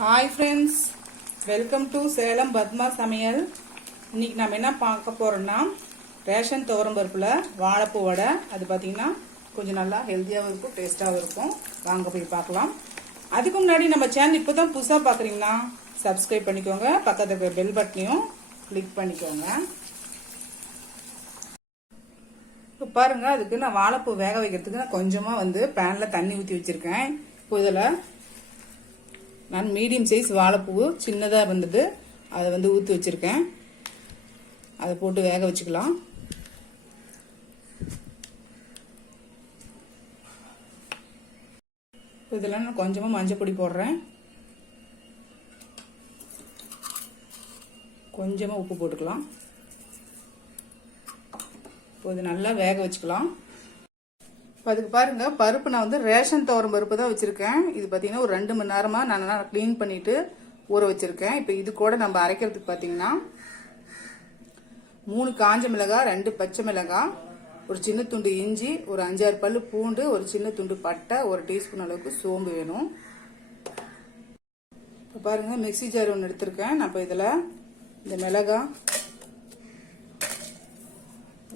Hi friends welcome to Salem Padma சமையல் இன்னைக்கு நம்ம என்ன பார்க்க போகிறோன்னா ரேஷன் துவரம் பருப்பில் வாழைப்பூ வடை. அது பார்த்தீங்கன்னா கொஞ்சம் நல்லா ஹெல்த்தியாகவும் இருக்கும் டேஸ்ட்டாகவும் இருக்கும். வாங்க போய் பார்க்கலாம். அதுக்கு முன்னாடி நம்ம சேனல் இப்போ தான் புதுசாக பார்க்குறீங்கன்னா சப்ஸ்கிரைப் பண்ணிக்கோங்க. பக்கத்தில் இருக்கிற பெல் பட்டனையும் கிளிக் பண்ணிக்கோங்க. இப்போ பாருங்கள் அதுக்கு நான் வாழைப்பூ வேக வைக்கிறதுக்கு நான் கொஞ்சமாக வந்து பேனில் தண்ணி ஊற்றி வச்சுருக்கேன். இப்போ இதில் நான் மீடியம் சைஸ் வாழைப்பூ சின்னதாக இருந்தது. அதை வந்து ஊற்றி வச்சிருக்கேன். அதை போட்டு வேக வச்சுக்கலாம். இதெல்லாம் நான் கொஞ்சமாக மஞ்சள் பொடி போடுறேன். கொஞ்சமாக உப்பு போட்டுக்கலாம். இப்போ இது நல்லா வேக வச்சுக்கலாம். இப்போ அதுக்கு பாருங்க பருப்பு நான் வந்து ரேஷன் துவரம் பருப்பு தான் வச்சிருக்கேன். இது பார்த்தீங்கன்னா ஒரு ரெண்டு மணி நேரமா நான் நல்லா க்ளீன் பண்ணிட்டு ஊற வச்சிருக்கேன். இப்போ இது கூட நம்ம அரைக்கிறதுக்கு பார்த்தீங்கன்னா மூணு காஞ்ச மிளகாய் ரெண்டு பச்சை மிளகாய் ஒரு சின்ன துண்டு இஞ்சி ஒரு அஞ்சாறு பல்லு பூண்டு ஒரு சின்ன துண்டு பட்டை ஒரு டீஸ்பூன் அளவுக்கு சோம்பு வேணும். இப்போ பாருங்க மிக்ஸி ஜார் ஒன்று எடுத்திருக்கேன். நான் இப்போ இதில் இந்த மிளகாய்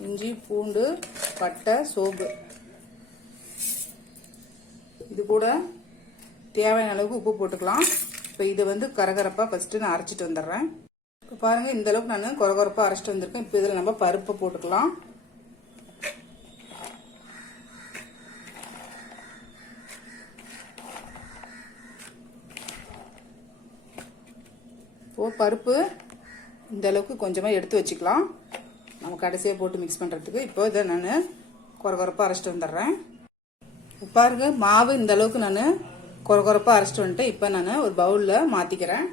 இஞ்சி பூண்டு பட்டை சோம்பு இது கூட தேவையான அளவுக்கு உப்பு போட்டுக்கலாம். இப்போ இதை வந்து கரகரப்பாக ஃபஸ்ட்டு நான் அரைச்சிட்டு வந்துடுறேன். இப்போ பாருங்கள் இந்த அளவுக்கு நான் கொரகொரப்பாக அரைச்சிட்டு வந்திருக்கேன். இப்போ இதில் நம்ம பருப்பை போட்டுக்கலாம். இப்போது பருப்பு இந்த அளவுக்கு கொஞ்சமாக எடுத்து வச்சுக்கலாம். நம்ம கடைசியாக போட்டு மிக்ஸ் பண்ணுறதுக்கு இப்போ இதை நான் குறகுறப்பாக அரைச்சிட்டு வந்துடுறேன். பாருங்க மாவு இந்த அளவுக்கு நான் கொரகொரப்பாக அரைச்சிட்டு வந்துட்டு இப்போ நான் ஒரு பவுலில் மாற்றிக்கிறேன்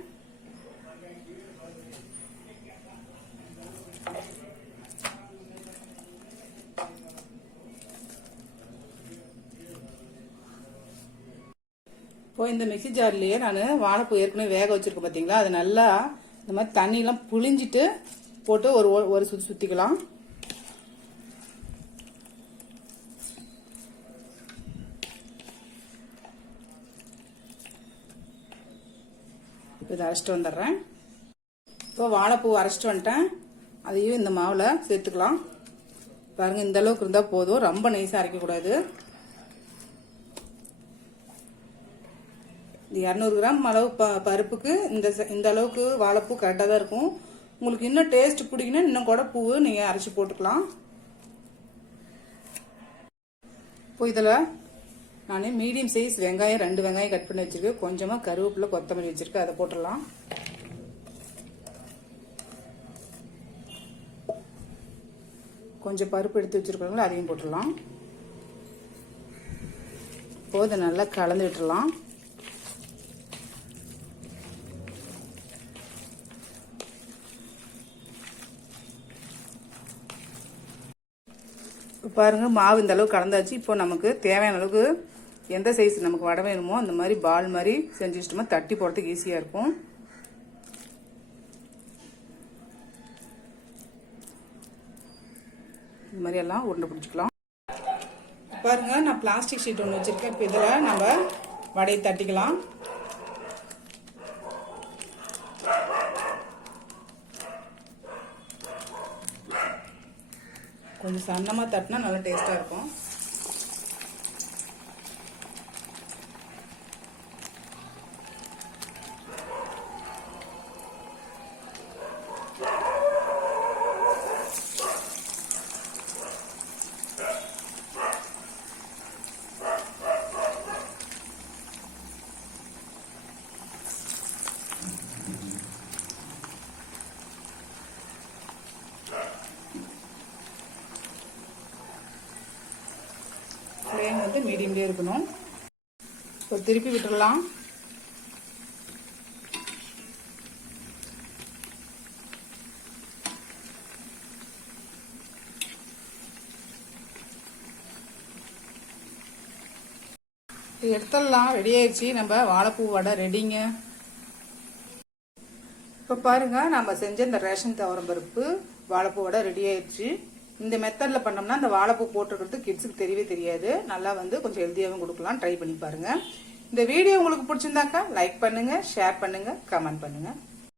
இப்போ இந்த மிக்ஸி ஜார்லேயே நான் வாழைப்பூ ஏற்கனவே வேக வச்சுருக்கேன் பார்த்தீங்களா அது நல்லா இந்த மாதிரி தண்ணியெலாம் புழிஞ்சிட்டு போட்டு ஒரு ஒரு சுற்றி சுற்றிக்கலாம் இதை அரைச்சிட்டு வந்துடுறேன். இப்போ வாழைப்பூ அரைச்சிட்டு வந்துட்டேன். அதையும் இந்த மாவில் சேர்த்துக்கலாம். பாருங்கள் இந்த அளவுக்கு இருந்தால் போதும். ரொம்ப நைஸாக அரைக்கக்கூடாது. இந்த இரநூறு கிராம் அளவு ப பருப்புக்கு இந்த ச- இந்த அளவுக்கு வாழைப்பூ கரெக்டாக தான் இருக்கும். உங்களுக்கு இன்னும் டேஸ்ட் பிடிக்குன்னா இன்னும் கூட பூவு நீங்கள் அரைச்சி போட்டுக்கலாம். இப்போ இதில் நான் மீடியம் சைஸ் வெங்காயம் ரெண்டு வெங்காயம் கட் பண்ணி வச்சிருக்கேன். கொஞ்சமாக கருவேப்பிலை கொத்தமல்லி வச்சிருக்கேன். அதை போட்டுடலாம். கொஞ்சம் பருப்பு எடுத்து வச்சிருக்கோங்களோ அதையும் போட்டுடலாம். போது நல்லா கலந்து விட்டுறலாம் பாருங்கள் பாருங்க மாவு இந்த அளவுக்கு கலந்தாச்சு. இப்போ நமக்கு தேவையான அளவுக்கு எந்த சைஸ் நமக்கு வடை வேணுமோ அந்த மாதிரி பால் மாதிரி செஞ்சு வச்சிட்டோமா தட்டி போடுறதுக்கு ஈஸியாக இருக்கும். இந்த மாதிரி எல்லாம் உருண்டை பிடிச்சிக்கலாம். பாருங்க நான் பிளாஸ்டிக் ஷீட் ஒன்று வச்சிருக்கேன். இப்போ இதில் நம்ம வடையை தட்டிக்கலாம். கொஞ்சம் சன்னமாக தட்டினா நல்லா டேஸ்ட்டாக இருக்கும். ஃப்ளேம் வந்து மீடியம்லேயே இருக்கணும். இப்போ திருப்பி விட்டுடலாம் இது எடுத்துடலாம். ரெடி ஆயிடுச்சு. நம்ம வாழைப்பூ வடை ரெடிங்க இப்போ பாருங்க நம்ம செஞ்ச இந்த ரேஷன் துவரம் பருப்பு வாழைப்பூ வடை ரெடி ஆயிடுச்சு. இந்த மெத்தடில் பண்ணோம்னா இந்த வாழைப்பூ போட்டுருக்கிறது கிட்ஸுக்கு தெரியவே தெரியாது. நல்லா வந்து கொஞ்சம் ஹெல்த்தியாகவும் கொடுக்கலாம் ட்ரை பண்ணி பாருங்கள் இந்த வீடியோ உங்களுக்கு பிடிச்சிருந்தாக்கா லைக் பண்ணுங்கள் ஷேர் பண்ணுங்கள் கமெண்ட் பண்ணுங்கள்